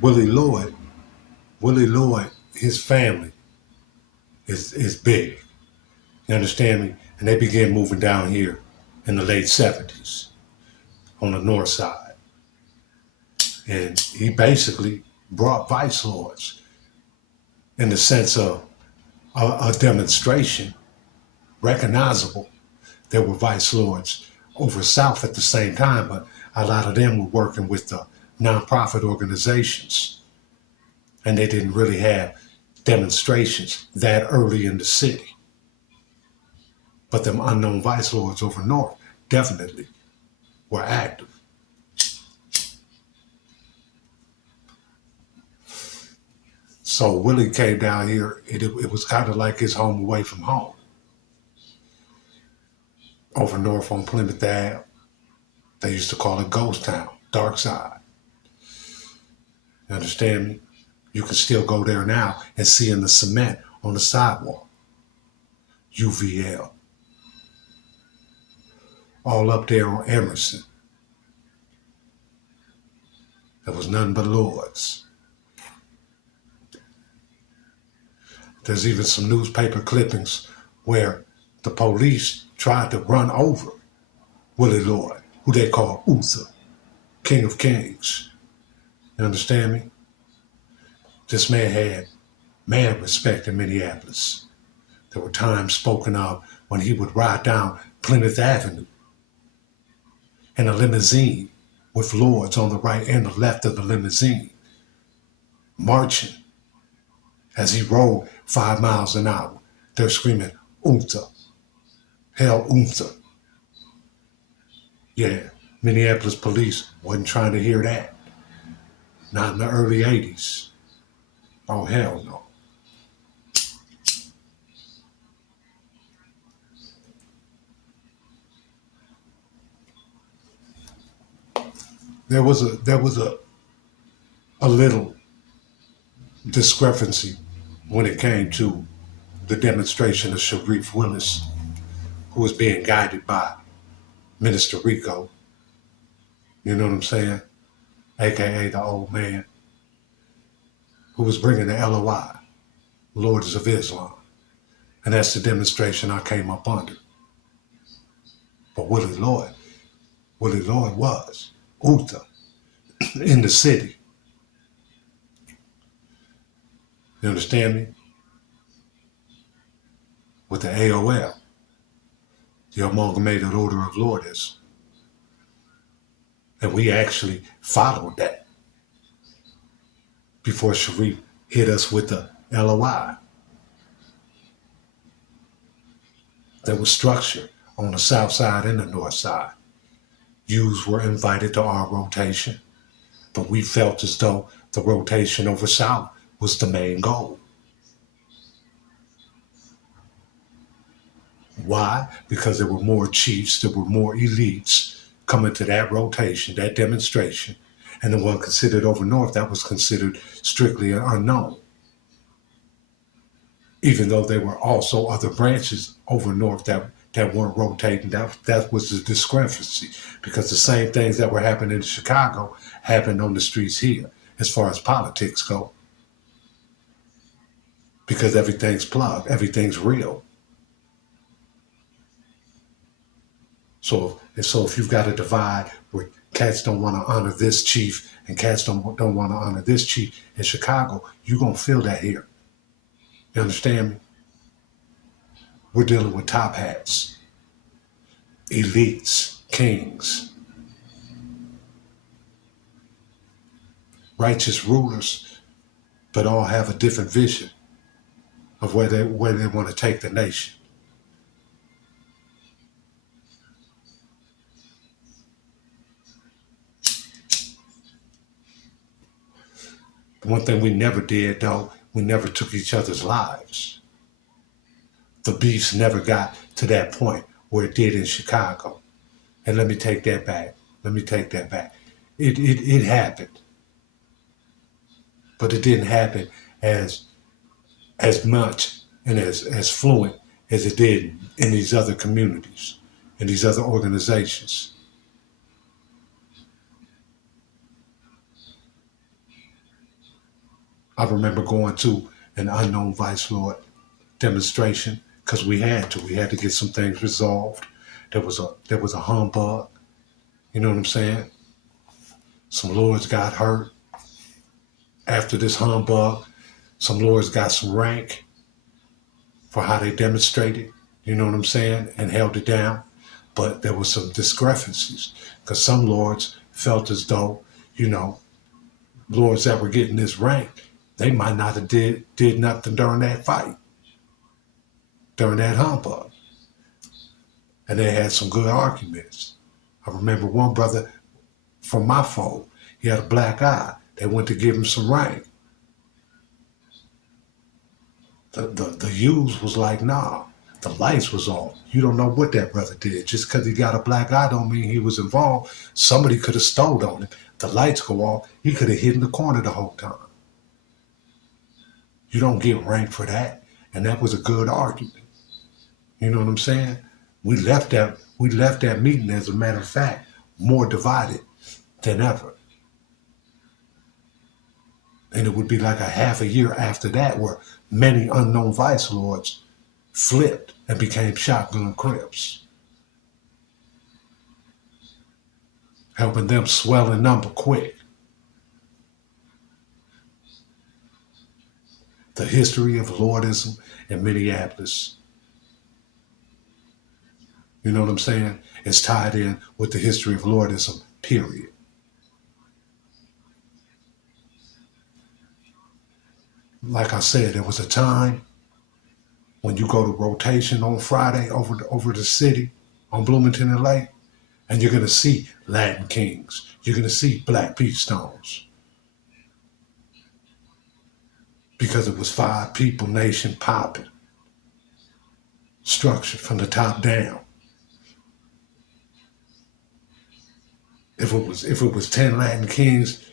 Willie Lloyd, Willie Lloyd, his family is big. You understand me? And they began moving down here in the late 70s on the north side. And he basically brought vice lords in the sense of a demonstration, recognizable. There were vice lords over south at the same time, but a lot of them were working with the nonprofit organizations, and they didn't really have demonstrations that early in the city. But them unknown vice lords over north definitely were active. So Willie came down here. It was kind of like his home away from home. Over north on Plymouth Ave, they used to call it Ghost Town, Dark Side. You understand me? You can still go there now and see in the cement on the sidewalk, UVL. All up there on Emerson. There was nothing but lords. There's even some newspaper clippings where the police tried to run over Willie Lloyd, who they call Uther, King of Kings. You understand me? This man had mad respect in Minneapolis. There were times spoken of when he would ride down Plymouth Avenue in a limousine with lords on the right and the left of the limousine, marching. As he rode 5 miles an hour, they're screaming, Uther, Hell Uther. Yeah, Minneapolis police wasn't trying to hear that. Not in the early 80s. Oh, hell no. There was a little discrepancy when it came to the demonstration of Sharif Willis, who was being guided by Minister Rico. You know what I'm saying? AKA the old man, who was bringing the LOI, Lords of Islam. And that's the demonstration I came up under. But Willie Lloyd was Uther in the city. You understand me? With the AOL, the Amalgamated Order of Lordism. And we actually followed that before Sharif hit us with the LOI. There was structure on the south side and the north side. Youths were invited to our rotation, but we felt as though the rotation over south was the main goal. Why? Because there were more chiefs, there were more elites coming to that rotation, that demonstration, and the one considered over north, that was considered strictly an unknown. Even though there were also other branches over north that weren't rotating, that was the discrepancy, because the same things that were happening in Chicago happened on the streets here, as far as politics go. Because everything's plugged, everything's real. So if you've got a divide where cats don't want to honor this chief and cats don't want to honor this chief in Chicago, you're going to feel that here. You understand me? We're dealing with top hats, elites, kings, righteous rulers, but all have a different vision of where they want to take the nation. One thing we never did, though, we never took each other's lives. The beefs never got to that point where it did in Chicago. And let me take that back. It happened. But it didn't happen as much and as fluent as it did in these other communities, in these other organizations. I remember going to an unknown vice lord demonstration because we had to. We had to get some things resolved. There was a humbug. You know what I'm saying? Some lords got hurt after this humbug. Some lords got some rank for how they demonstrated. You know what I'm saying? And held it down. But there was some discrepancies because some lords felt as though, lords that were getting this rank, they might not have did nothing during that fight, during that humbug. And they had some good arguments. I remember one brother from my fold, he had a black eye. They went to give him some rank. The use was like, nah, the lights was off. You don't know what that brother did. Just because he got a black eye don't mean he was involved. Somebody could have stole on him. The lights go off. He could have hid in the corner the whole time. You don't get rank for that. And that was a good argument. You know what I'm saying? We left that meeting, as a matter of fact, more divided than ever. And it would be like a half a year after that where many unknown vice lords flipped and became shotgun crips, helping them swell in number quick. The history of lordism in Minneapolis, you know what I'm saying, is tied in with the history of lordism, period. Like I said, there was a time when you go to rotation on Friday over the city on Bloomington and Lake, and you're going to see Latin Kings. You're going to see Black Pete Stones. Because it was 5 people nation popping. Structured from the top down. If it was 10 Latin Kings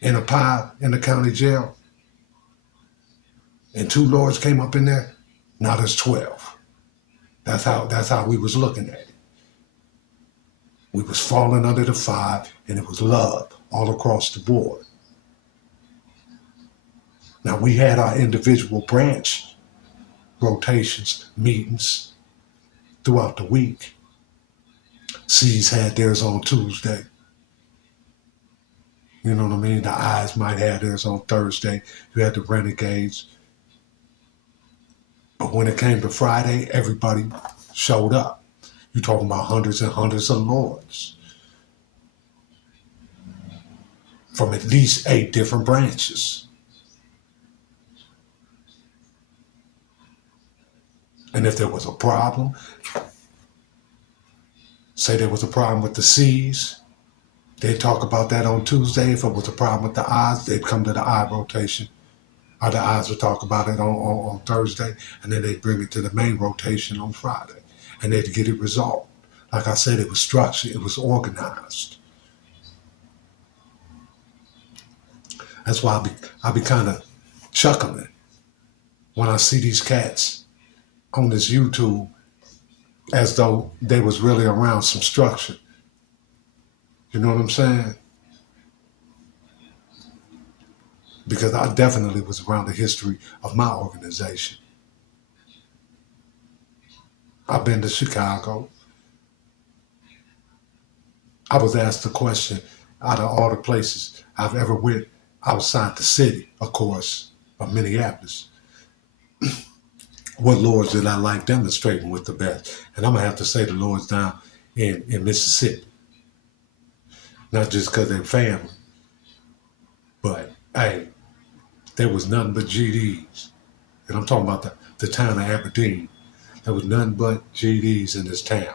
in a pile in the county jail, and 2 lords came up in there, now there's 12. That's how we was looking at it. We was falling under the 5, and it was love all across the board. Now we had our individual branch rotations, meetings throughout the week. C's had theirs on Tuesday. You know what I mean? The Eyes might have theirs on Thursday. You had the Renegades. But when it came to Friday, everybody showed up. You're talking about hundreds and hundreds of lords from at least 8 different branches. And if there was a problem, say there was a problem with the C's, they'd talk about that on Tuesday. If it was a problem with the Eyes, they'd come to the eye rotation. Or the Eyes would talk about it on Thursday, and then they'd bring it to the main rotation on Friday. And they'd get it resolved. Like I said, it was structured, it was organized. That's why I be kind of chuckling when I see these cats on this YouTube as though they was really around some structure. You know what I'm saying? Because I definitely was around the history of my organization. I've been to Chicago. I was asked the question, out of all the places I've ever went outside the city, of course, of Minneapolis, what lords did I like demonstrating with the best? And I'm going to have to say the lords down in Mississippi. Not just because they're family, but, hey, there was nothing but GDs. And I'm talking about the town of Aberdeen. There was nothing but GDs in this town.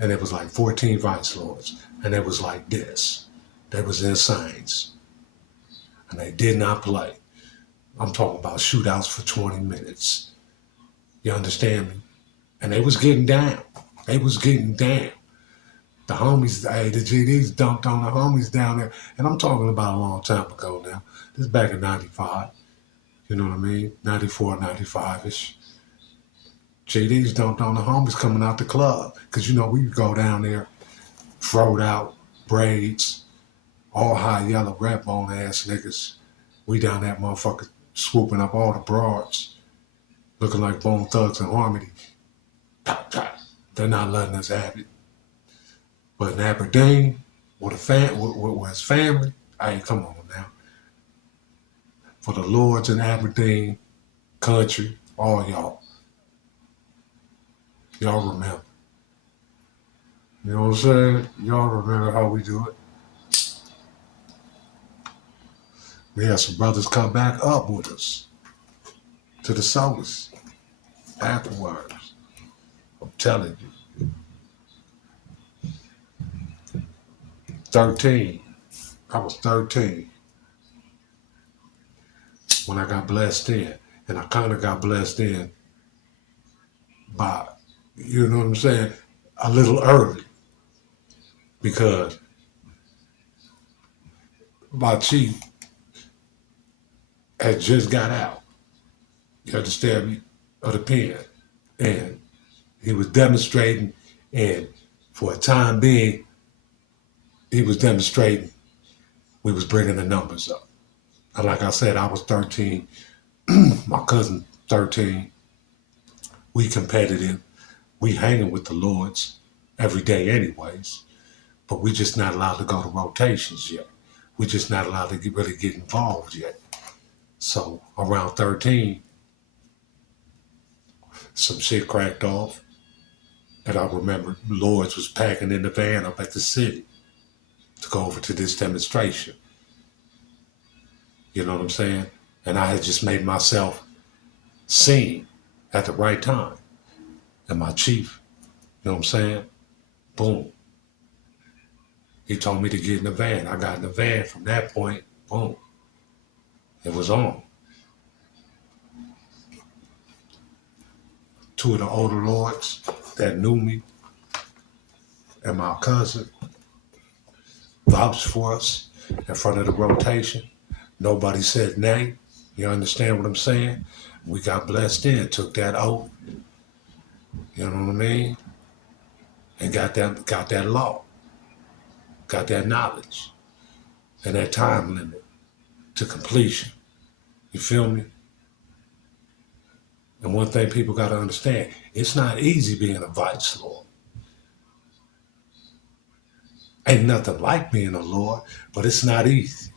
And it was like 14 vice lords. And it was like this. They was in signs. And they did not play. I'm talking about shootouts for 20 minutes. You understand me? And they was getting down. They was getting down. The homies, the GDs dumped on the homies down there. And I'm talking about a long time ago now. This is back in 95. You know what I mean? 94, 95-ish. GDs dumped on the homies coming out the club. Because, we would go down there, throwed out braids, all high yellow red bone ass niggas. We down that motherfucker swooping up all the broads, looking like Bone Thugs and Harmony. Pop, pop. They're not letting us have it. But in Aberdeen, with his family, hey, come on now. For the lords in Aberdeen, country, all y'all. Y'all remember. You know what I'm saying? Y'all remember how we do it. We had some brothers come back up with us to the service afterwards. I'm telling you. 13. I was 13 when I got blessed in. And I kind of got blessed in by, you know what I'm saying, a little early. Because my chief had just got out, you understand me, of the pen. And he was demonstrating, and for a time being, he was demonstrating we was bringing the numbers up. And like I said, I was 13, my cousin 13. We competitive, we hanging with the lords every day anyways, but we just not allowed to go to rotations yet. We just not allowed to really get involved yet. So around 13, some shit cracked off. And I remember Lords was packing in the van up at the city to go over to this demonstration. You know what I'm saying? And I had just made myself seen at the right time. And my chief, you know what I'm saying? Boom. He told me to get in the van. I got in the van. From that point, boom. It was on. Two of the older lords that knew me and my cousin vouched for us in front of the rotation. Nobody said nay. You understand what I'm saying? We got blessed in, took that oath. You know what I mean? And got that law. Got that knowledge. And that time limit to completion. You feel me? And one thing people got to understand, it's not easy being a vice lord. Ain't nothing like being a lord, but it's not easy.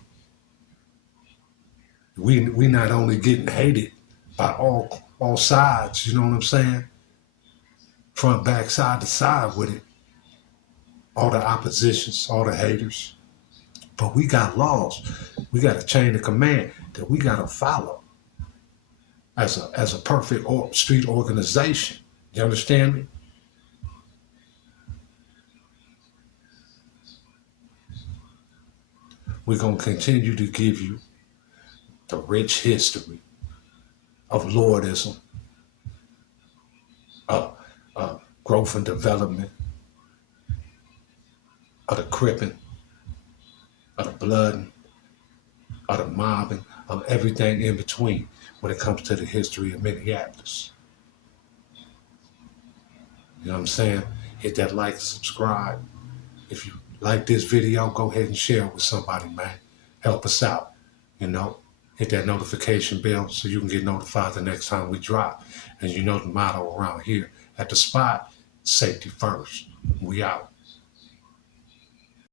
We not only getting hated by all sides, you know what I'm saying? Front, back, side to side with it. All the oppositions, all the haters. But we got laws. We got a chain of command that we got to follow as a perfect street organization. You understand me? We're going to continue to give you the rich history of Lordism, growth and development, of the cripping, of the blooding, of the mobbing, of everything in between when it comes to the history of Minneapolis. You know what I'm saying? Hit that like and subscribe. If you like this video, go ahead and share it with somebody, man. Help us out, you know. Hit that notification bell so you can get notified the next time we drop. And you know the motto around here at the spot, safety first. We out.